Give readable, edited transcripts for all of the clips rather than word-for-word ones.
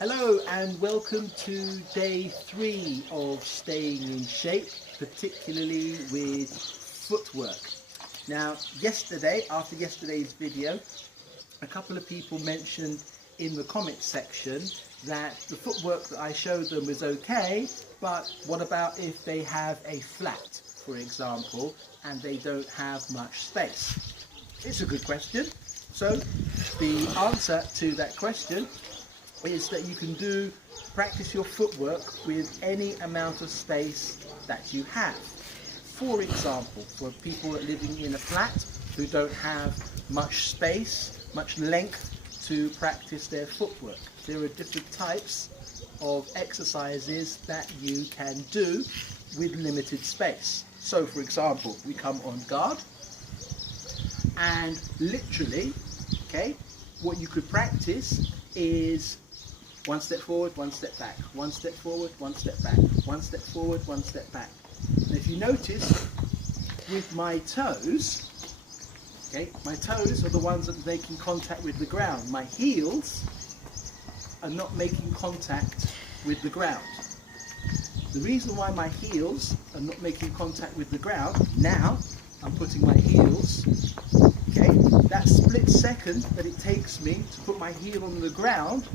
Hello and welcome to day 3 of staying in shape, particularly with footwork. Now yesterday, after yesterday's video, a couple of people mentioned in the comments section that the footwork that I showed them was okay, but what about if they have a flat, for example, and they don't have much space? It's a good question. So the answer to that question is that you can practice your footwork with any amount of space that you have. For example, for people living in a flat who don't have much space, much length to practice their footwork, there are different types of exercises that you can do with limited space. So for example, we come on guard and literally, okay, what you could practice is one step forward, one step back, one step forward, one step back, one step forward, one step back. And if you notice with my toes, okay, my toes are the ones that are making contact with the ground. My heels are not making contact with the ground. The reason why my heels are not making contact with the ground, now I'm putting my heels, okay, that split second that it takes me to put my heel on the ground,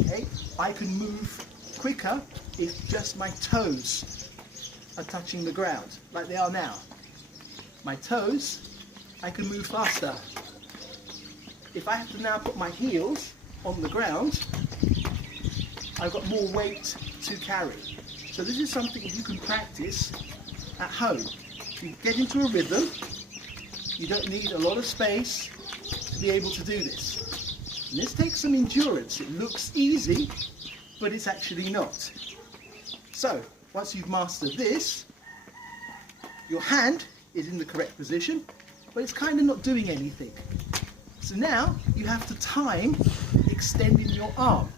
okay, I can move quicker if just my toes are touching the ground, like they are now. My toes, I can move faster. If I have to now put my heels on the ground, I've got more weight to carry. So this is something you can practice at home. You get into a rhythm, you don't need a lot of space to be able to do this. And this takes some endurance. It looks easy, but it's actually not. So, once you've mastered this, your hand is in the correct position, but it's kind of not doing anything. So now you have to time extending your arm.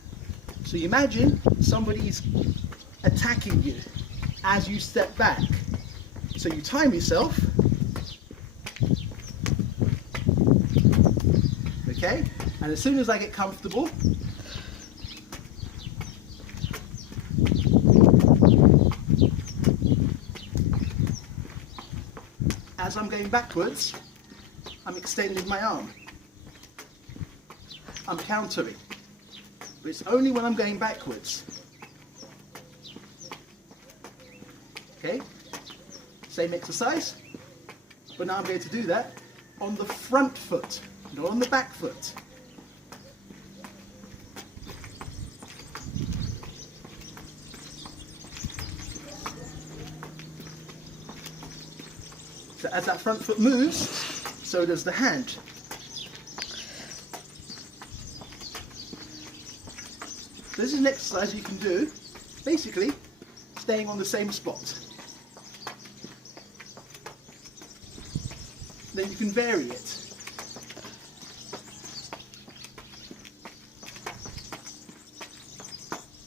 So you imagine somebody's attacking you as you step back. So you time yourself, okay? And as soon as I get comfortable, as I'm going backwards, I'm extending my arm. I'm countering, but it's only when I'm going backwards. Okay? Same exercise, but now I'm going to do that on the front foot, not on the back foot. So as that front foot moves, so does the hand. So this is an exercise you can do, basically staying on the same spot. Then you can vary it.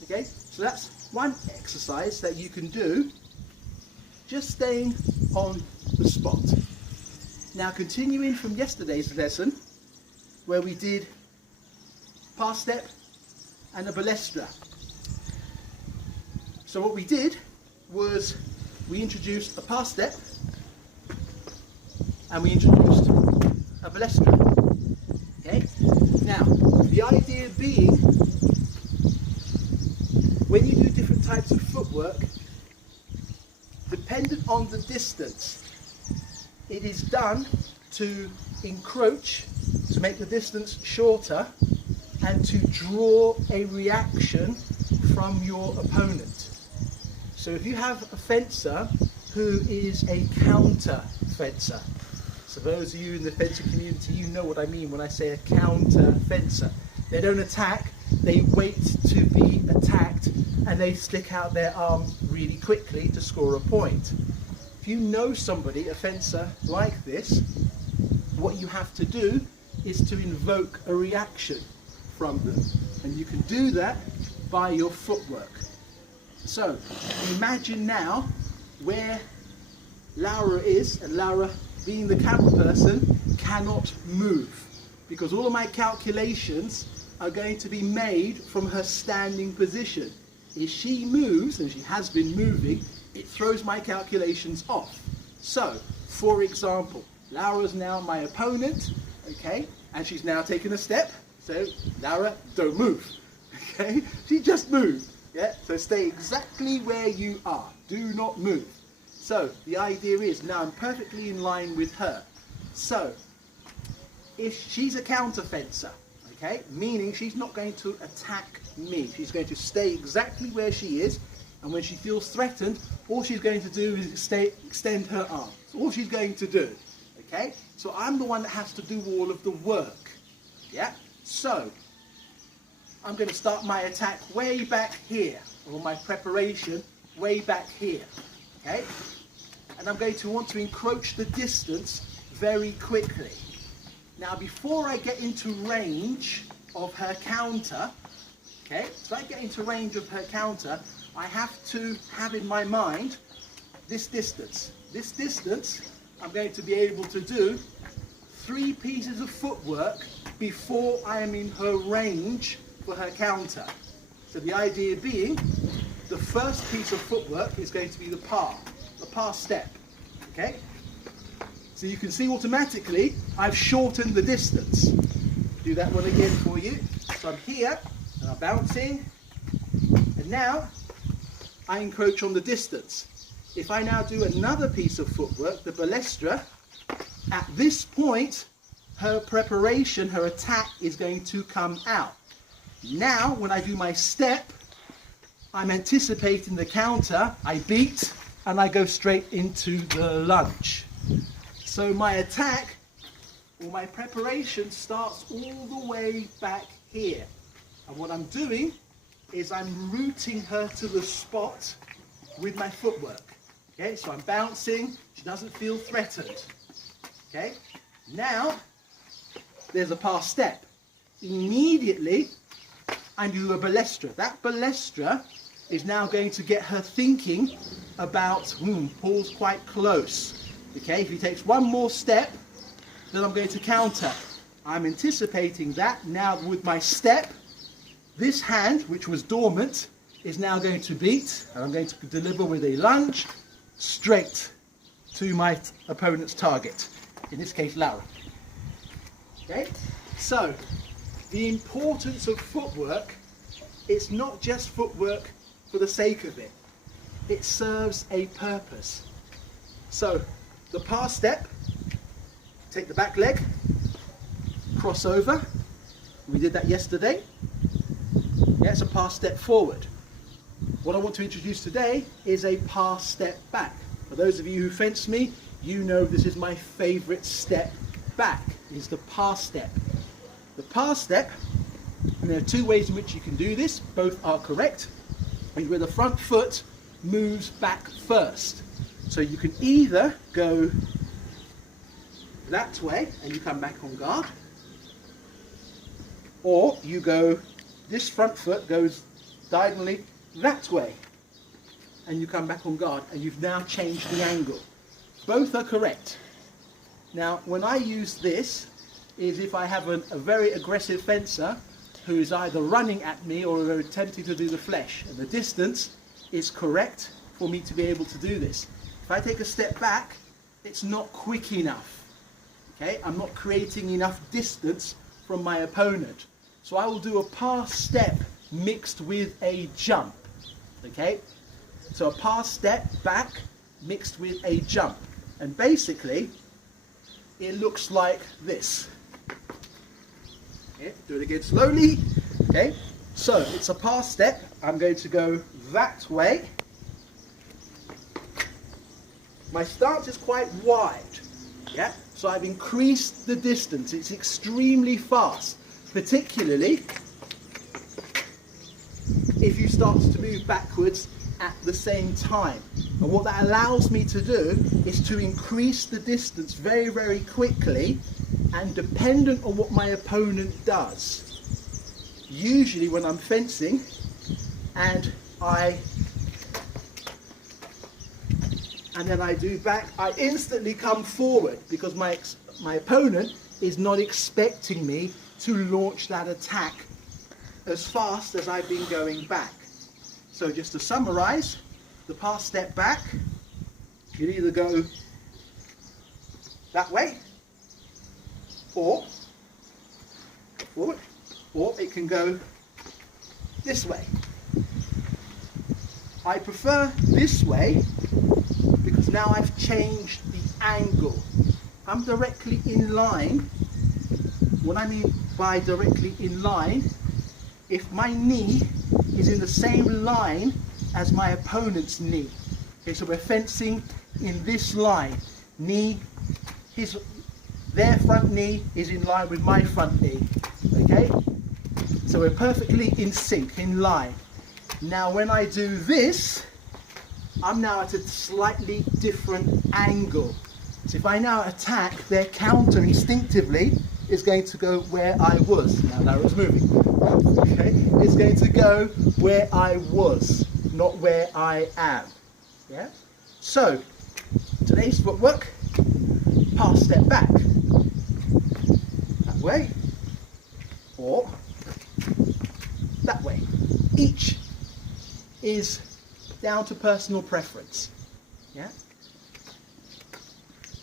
Okay, so that's one exercise that you can do, just staying on the spot. Now continuing from yesterday's lesson, where we did pass step and a balestra. So what we did was we introduced a pass step and we introduced a balestra. Okay? Now, the idea being, when you do different types of footwork, dependent on the distance, it is done to encroach, to make the distance shorter, and to draw a reaction from your opponent. So if you have a fencer who is a counter fencer, so those of you in the fencing community, you know what I mean when I say a counter fencer. They don't attack, they wait to be attacked, and they stick out their arm really quickly to score a point. If you know somebody, a fencer like this, what you have to do is to invoke a reaction from them. And you can do that by your footwork. So imagine now where Laura is, and Laura, being the camera person, cannot move because all of my calculations are going to be made from her standing position. If she moves, and she has been moving, it throws my calculations off. So, for example, Laura's now my opponent, okay, and she's now taken a step. So, Laura, don't move, okay? She just moved, yeah? So stay exactly where you are. Do not move. So, the idea is now I'm perfectly in line with her. So, if she's a counter fencer, okay, meaning she's not going to attack me. She's going to stay exactly where she is, and when she feels threatened, all she's going to do is extend her arms. All she's going to do, okay? So I'm the one that has to do all of the work, yeah? So, I'm going to start my attack way back here, or my preparation way back here, okay? And I'm going to want to encroach the distance very quickly. Now, before I get into range of her counter, okay, so I get into range of her counter, I have to have in my mind this distance. This distance, I'm going to be able to do 3 pieces of footwork before I am in her range for her counter. So the idea being, the first piece of footwork is going to be the par step, okay? So you can see automatically I've shortened the distance. Do that one again for you. So I'm here, and I'm bouncing, and now I encroach on the distance. If I now do another piece of footwork, the balestra, at this point, her preparation, her attack is going to come out. Now, when I do my step, I'm anticipating the counter, I beat, and I go straight into the lunge. So my attack, or my preparation, starts all the way back here. And what I'm doing is I'm rooting her to the spot with my footwork. Okay, so I'm bouncing, she doesn't feel threatened. Okay, now there's a pass step. Immediately I do a balestra. That balestra is now going to get her thinking about, Paul's quite close. Okay, if he takes one more step, then I'm going to counter. I'm anticipating that. Now with my step, this hand, which was dormant, is now going to beat, and I'm going to deliver with a lunge straight to my opponent's target, in this case Laura. Okay, so the importance of footwork, it's not just footwork for the sake of it. It serves a purpose. So the pass step, take the back leg, cross over. We did that yesterday. Yeah, it's a pass step forward. What I want to introduce today is a pass step back. For those of you who fence me, you know this is my favourite step back, is the pass step. The pass step, and there are 2 ways in which you can do this, both are correct, is where the front foot moves back first. So you can either go that way and you come back on guard, or you go, this front foot goes diagonally that way and you come back on guard, and you've now changed the angle. Both are correct. Now when I use this is if I have a very aggressive fencer who is either running at me or attempting to do the flesh, and the distance is correct for me to be able to do this. If I take a step back, it's not quick enough. Okay, I'm not creating enough distance from my opponent. So I will do a pass step mixed with a jump. Okay, so a pass step back mixed with a jump. And basically, it looks like this. Okay, do it again slowly. Okay, so it's a pass step. I'm going to go that way. My stance is quite wide, yeah? So I've increased the distance. It's extremely fast, particularly if you start to move backwards at the same time. And what that allows me to do is to increase the distance very, very quickly, and dependent on what my opponent does. Usually when I'm fencing and then I do back, I instantly come forward because my opponent is not expecting me to launch that attack as fast as I've been going back. So just to summarize, the pass step back, you'd either go that way, or forward, or it can go this way. I prefer this way because now I've changed the angle. I'm directly in line. What I mean by directly in line, if my knee is in the same line as my opponent's knee. Okay, so we're fencing in this line. Knee, their front knee is in line with my front knee. Okay? So we're perfectly in sync, in line. Now when I do this, I'm now at a slightly different angle. So if I now attack, their counter instinctively is going to go where I was. Now that was moving. Okay? It's going to go where I was, not where I am. Yeah? So, today's footwork, pass step back. That way, or that way. Each is down to personal preference. Yeah?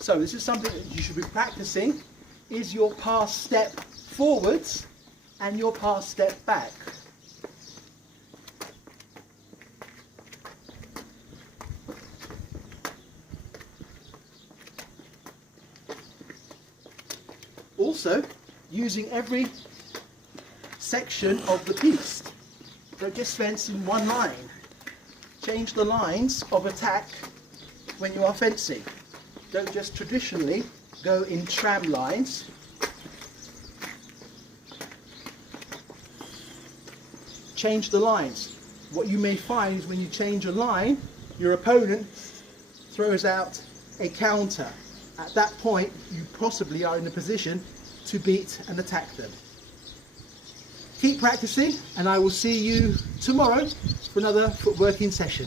So this is something that you should be practicing, is your pass step forwards and your pass step back. Also, using every section of the piece. Don't just fence in one line. Change the lines of attack when you are fencing. Don't just traditionally go in tram lines. Change the lines. What you may find is when you change a line, your opponent throws out a counter. At that point, you possibly are in a position to beat and attack them. Keep practicing, and I will see you tomorrow for another footworking session.